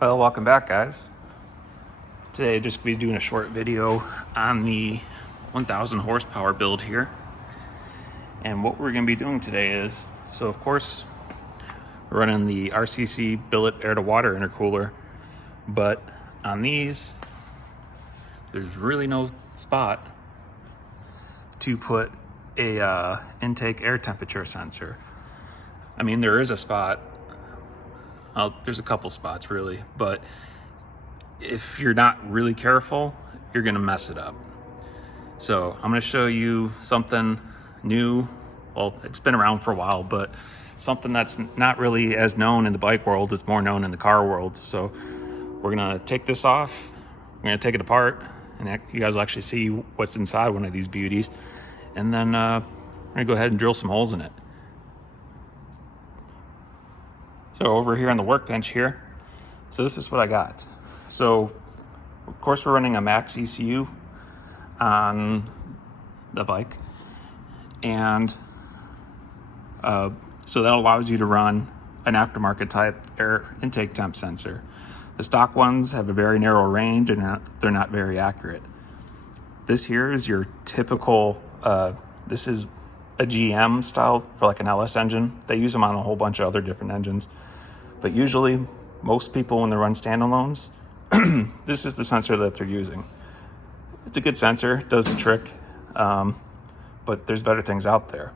Well, welcome back, guys. Today just be doing a short video on the 1000 horsepower build here. And what we're going to be doing today is, so of course we're running the RCC billet air to water intercooler, but on these there's really no spot to put a intake air temperature sensor. I mean, there is a spot. There's a couple spots really, but if you're not really careful, you're gonna mess it up. So I'm gonna show you something new. Well, it's been around for a while, but something that's not really as known in the bike world. It's more known in the car world. So we're gonna take this off, we're gonna take it apart, and you guys will actually see what's inside one of these beauties. And then we're gonna go ahead and drill some holes in it. So over here on the workbench here, so this is what I got. So of course we're running a max ECU on the bike, and so that allows you to run an aftermarket type air intake temp sensor. The stock ones have a very narrow range and they're not very accurate. This here is your typical, this is a GM style for like an LS engine. They use them on a whole bunch of other different engines, but usually most people when they run standalones, this is the sensor that they're using. It's a good sensor, it does the trick, but there's better things out there.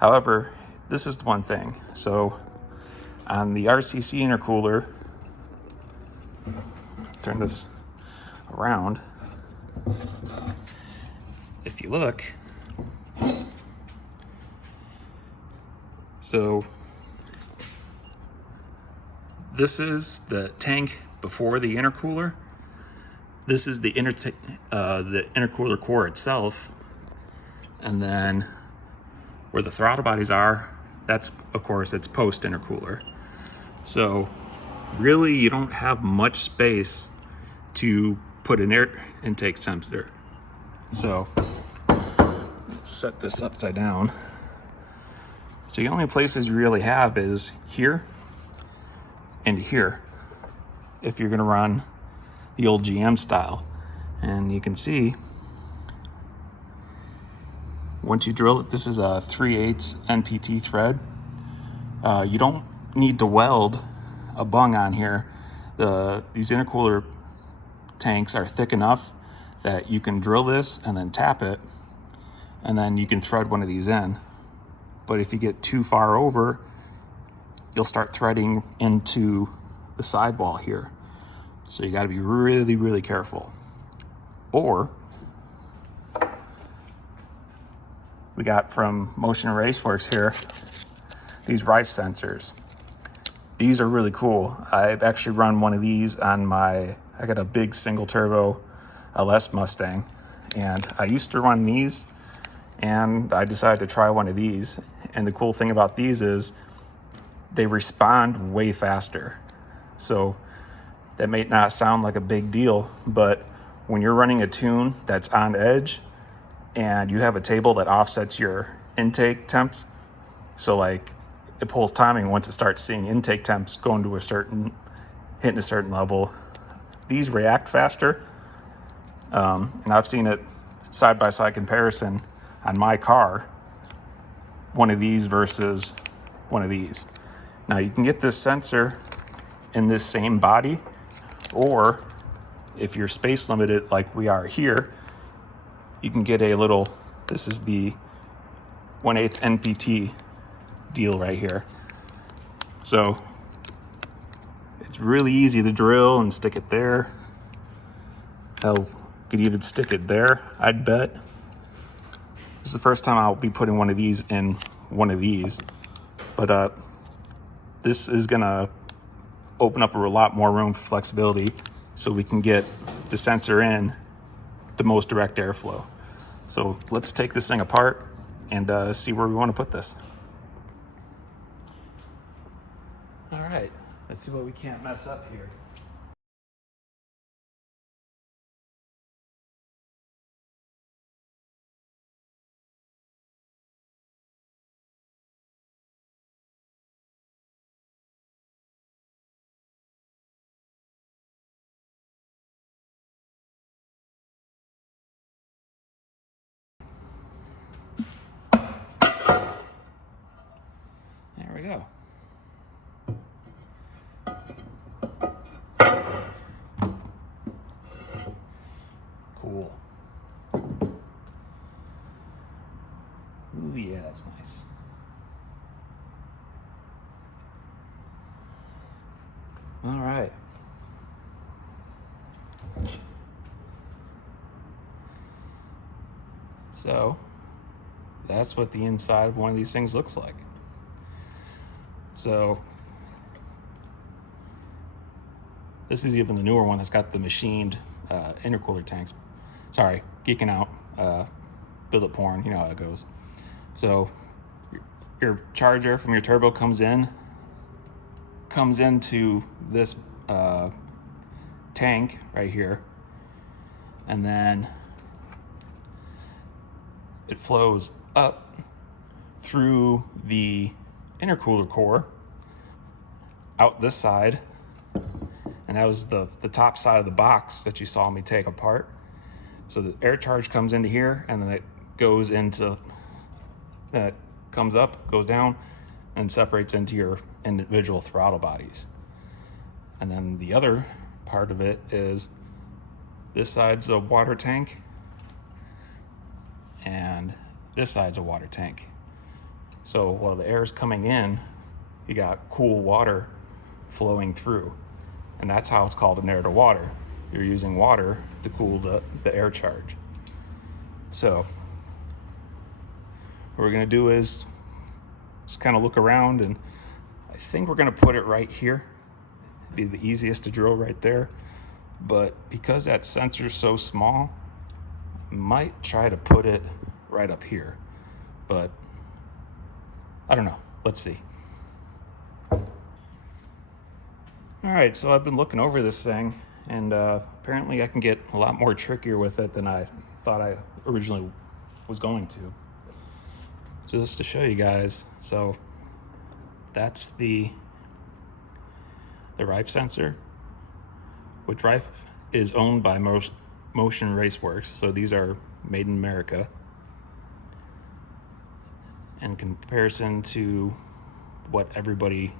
However, this is the one thing. So on the RCC intercooler, turn this around. If you look, so this is the tank before the intercooler. This is the intercooler core itself, and then where the throttle bodies are, that's of course it's post intercooler. So really you don't have much space to put an air intake sensor. So set this upside down. So the only places you really have is here and here if you're gonna run the old GM style. And you can see once you drill it, this is a 3/8 NPT thread. You don't need to weld a bung on here. These intercooler tanks are thick enough that you can drill this and then tap it, and then you can thread one of these in. But if you get too far over, you'll start threading into the sidewall here. So you got to be really, really careful. Or we got from Motion Raceworks here, these Rife sensors. These are really cool. I've actually run one of these on I got a big single turbo LS Mustang, and I used to run these, and I decided to try one of these. And the cool thing about these is they respond way faster. So that may not sound like a big deal, but when you're running a tune that's on edge and you have a table that offsets your intake temps, so like it pulls timing once it starts seeing intake temps going to hitting a certain level, these react faster. And I've seen it side-by-side comparison on my car, one of these versus one of these. Now you can get this sensor in this same body, or if you're space limited like we are here, you can get a little, this is the 1/8 NPT deal right here. So it's really easy to drill and stick it there. Hell, could even stick it there, I'd bet. This is the first time I'll be putting one of these in one of these, but this is gonna open up a lot more room for flexibility so we can get the sensor in the most direct airflow. So let's take this thing apart and see where we want to put this. All right, let's see what we can't mess up here. go. Cool. Ooh, yeah, that's nice. All right. So that's what the inside of one of these things looks like. So this is even the newer one that's got the machined intercooler tanks. Sorry, geeking out. Billet porn, you know how it goes. So your charger from your turbo comes into this tank right here, and then it flows up through the intercooler core out this side, and that was the top side of the box that you saw me take apart. So the air charge comes into here, and then it goes into, it comes up, goes down, and separates into your individual throttle bodies. And then the other part of it is this side's a water tank, and this side's a water tank. So while the air is coming in, you got cool water flowing through. And that's how it's called an air to water. You're using water to cool the air charge. So what we're gonna do is just kind of look around, and I think we're gonna put it right here. It'd be the easiest to drill right there. But because that sensor's so small, I might try to put it right up here. But I don't know, let's see. All right, so I've been looking over this thing, and apparently I can get a lot more trickier with it than I thought I originally was going to. Just to show you guys, so that's the Rife sensor, which Rife is owned by Motion Raceworks, so these are made in America. In comparison to what everybody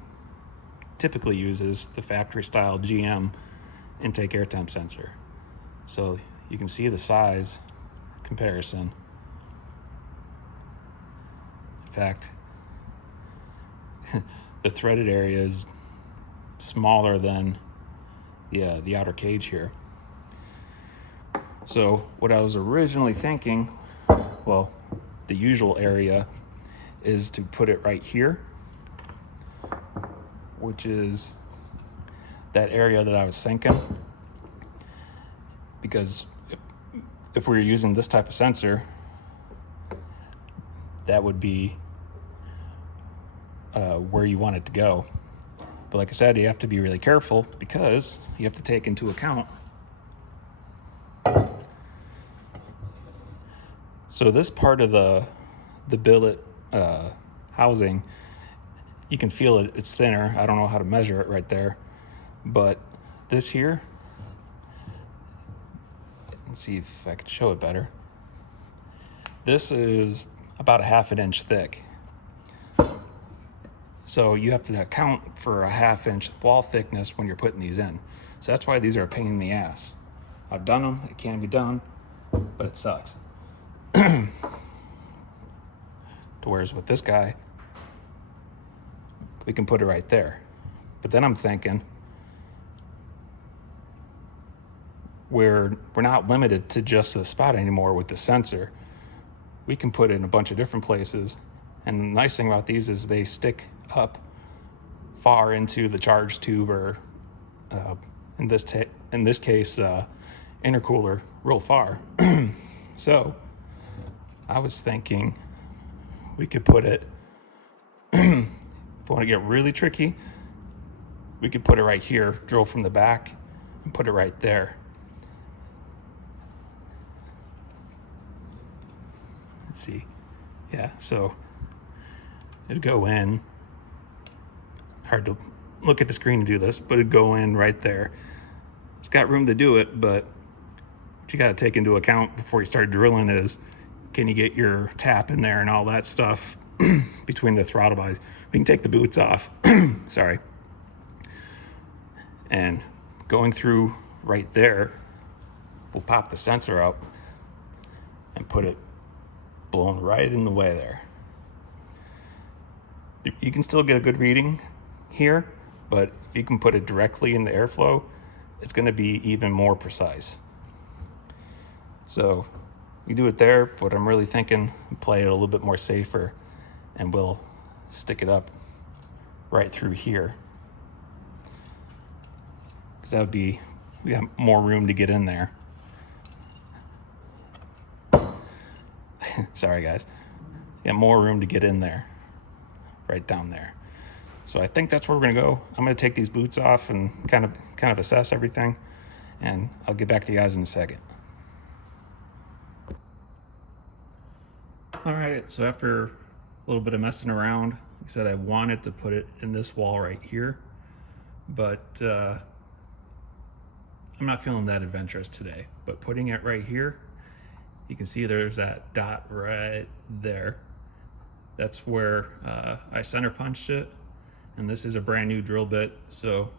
typically uses, the factory style GM intake air temp sensor. So you can see the size comparison. In fact, the threaded area is smaller than the outer cage here. So what I was originally thinking, well, the usual area is to put it right here, which is that area that I was thinking. Because if we were using this type of sensor, that would be where you want it to go. But like I said, you have to be really careful because you have to take into account. So this part of the billet housing, you can feel it, it's thinner. I don't know how to measure it right there. But this here, let's see if I can show it better. This is about a 1/2 inch thick. So you have to account for a 1/2 inch wall thickness when you're putting these in. So that's why these are a pain in the ass. I've done them, it can be done, but it sucks. Whereas with this guy, we can put it right there. But then I'm thinking, we're not limited to just this spot anymore with the sensor. We can put it in a bunch of different places. And the nice thing about these is they stick up far into the charge tube, or in this case, intercooler, real far. So I was thinking we could put it, if we want to get really tricky, we could put it right here, drill from the back, and put it right there. Let's see. Yeah, so it'd go in. Hard to look at the screen to do this, but it'd go in right there. It's got room to do it, but what you got to take into account before you start drilling is, can you get your tap in there and all that stuff between the throttle bodies. We can take the boots off, sorry. And going through right there, we'll pop the sensor out and put it blown right in the way there. You can still get a good reading here, but if you can put it directly in the airflow, it's going to be even more precise. So we do it there, but I'm really thinking play it a little bit more safer, and we'll stick it up right through here, because that would be, we have more room to get in there. Sorry guys, you got more room to get in there, right down there. So I think that's where we're gonna go. I'm gonna take these boots off and kind of assess everything, and I'll get back to you guys in a second. All right, so after a little bit of messing around, like I said, I wanted to put it in this wall right here, but I'm not feeling that adventurous today. But putting it right here, you can see there's that dot right there. That's where I center punched it, and this is a brand new drill bit, so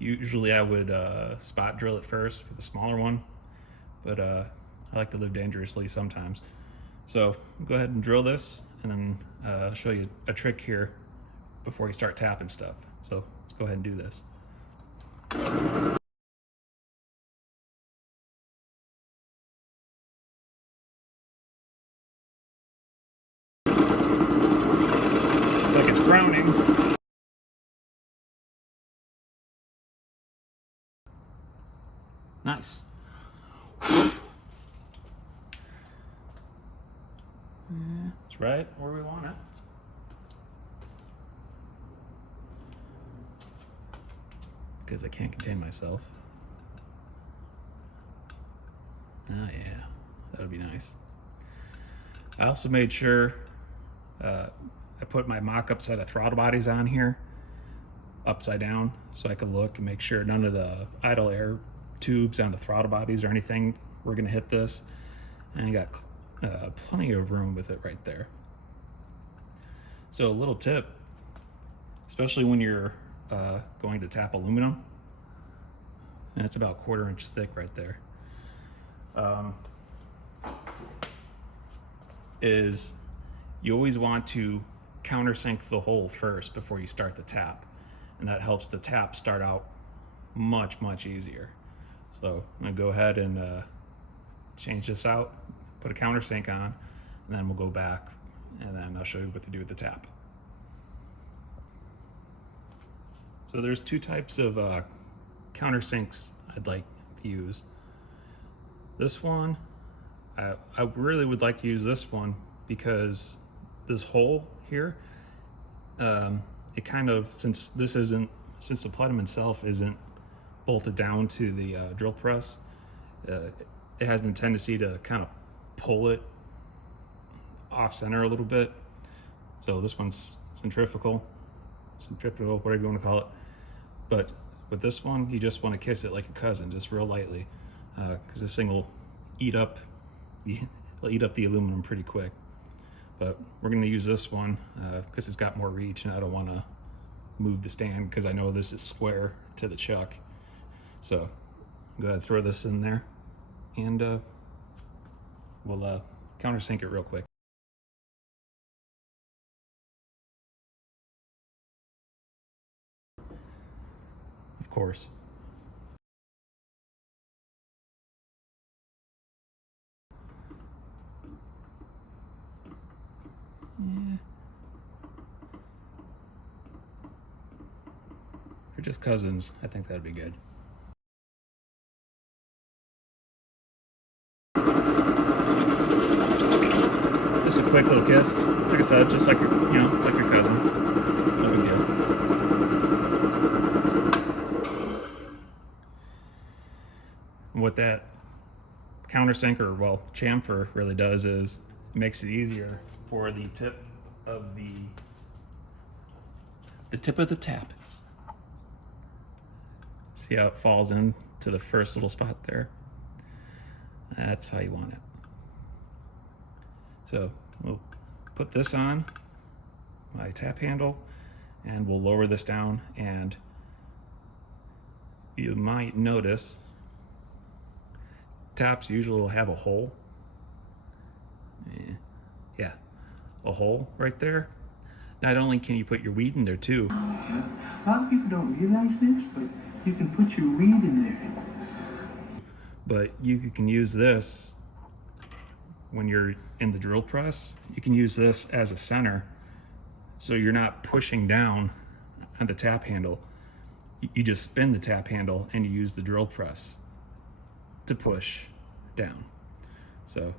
usually I would spot drill it first with a smaller one, but I like to live dangerously sometimes. So go ahead and drill this, and then I'll show you a trick here before you start tapping stuff. So let's go ahead and do this. It's like it's grounding. Nice. It's right where we want it. Because I can't contain myself. Oh yeah, that would be nice. I also made sure I put my mock-up set of throttle bodies on here upside down, so I could look and make sure none of the idle air tubes on the throttle bodies or anything were going to hit this. And I got plenty of room with it right there. So a little tip, especially when you're going to tap aluminum, and it's about 1/4 inch thick right there, is you always want to countersink the hole first before you start the tap, and that helps the tap start out much easier. So I'm gonna go ahead and change this out, put a countersink on, and then we'll go back, and then I'll show you what to do with the tap. So there's two types of countersinks I'd like to use. This one, I really would like to use this one because this hole here, it kind of, since the platinum itself isn't bolted down to the drill press, it has a tendency to kind of pull it off center a little bit. So this one's centrifugal, whatever you want to call it. But with this one, you just want to kiss it like a cousin, just real lightly, because this thing will eat up the aluminum pretty quick. But we're going to use this one because it's got more reach, and I don't want to move the stand because I know this is square to the chuck. So go ahead and throw this in there, and we'll countersink it real quick. Of course. Yeah. For just cousins, I think that'd be good. Just a quick little kiss. Like I said, just like your, like your cousin. No big deal. And what that countersink, or well, chamfer really does is it makes it easier for the tip of the tap. See how it falls into the first little spot there? That's how you want it. So we'll put this on, my tap handle, and we'll lower this down, and you might notice taps usually will have a hole. Yeah, a hole right there. Not only can you put your weed in there too. Yeah. A lot of people don't realize this, but you can put your weed in there. But you can use this when you're in the drill press. You can use this as a center, so you're not pushing down on the tap handle. You just spin the tap handle and you use the drill press to push down. So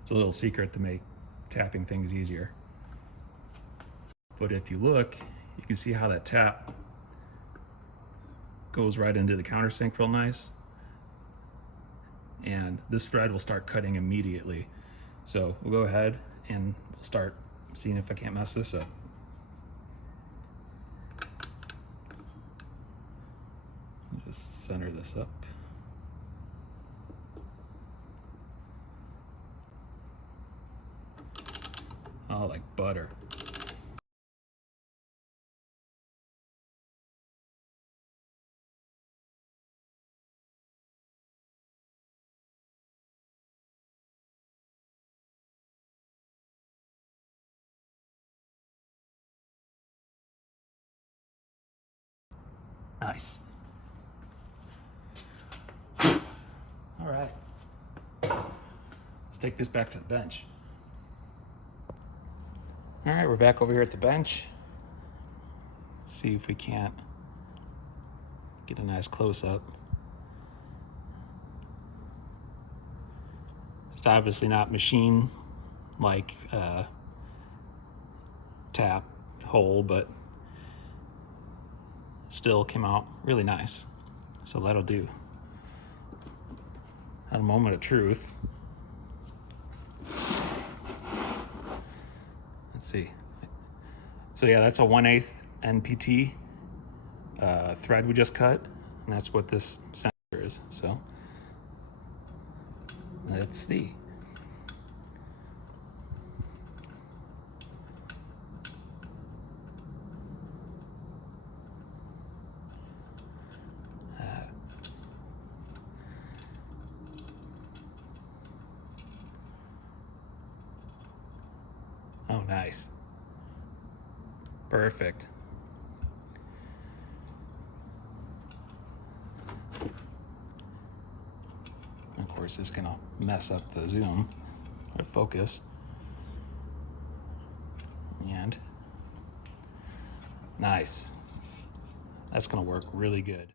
it's a little secret to make tapping things easier. But if you look, you can see how that tap goes right into the countersink real nice. And this thread will start cutting immediately. So we'll go ahead and we'll start seeing if I can't mess this up. Just center this up. Oh, like butter. Nice. All right. Let's take this back to the bench. All right, we're back over here at the bench. Let's see if we can't get a nice close-up. It's obviously not machine like tap hole, but still came out really nice. So that'll do. At a moment of truth. Let's see. So yeah, that's a 1/8 NPT thread we just cut, and that's what this sensor is. So let's see. Oh, nice. Perfect. Of course, it's gonna mess up the zoom or focus. And nice. That's gonna work really good.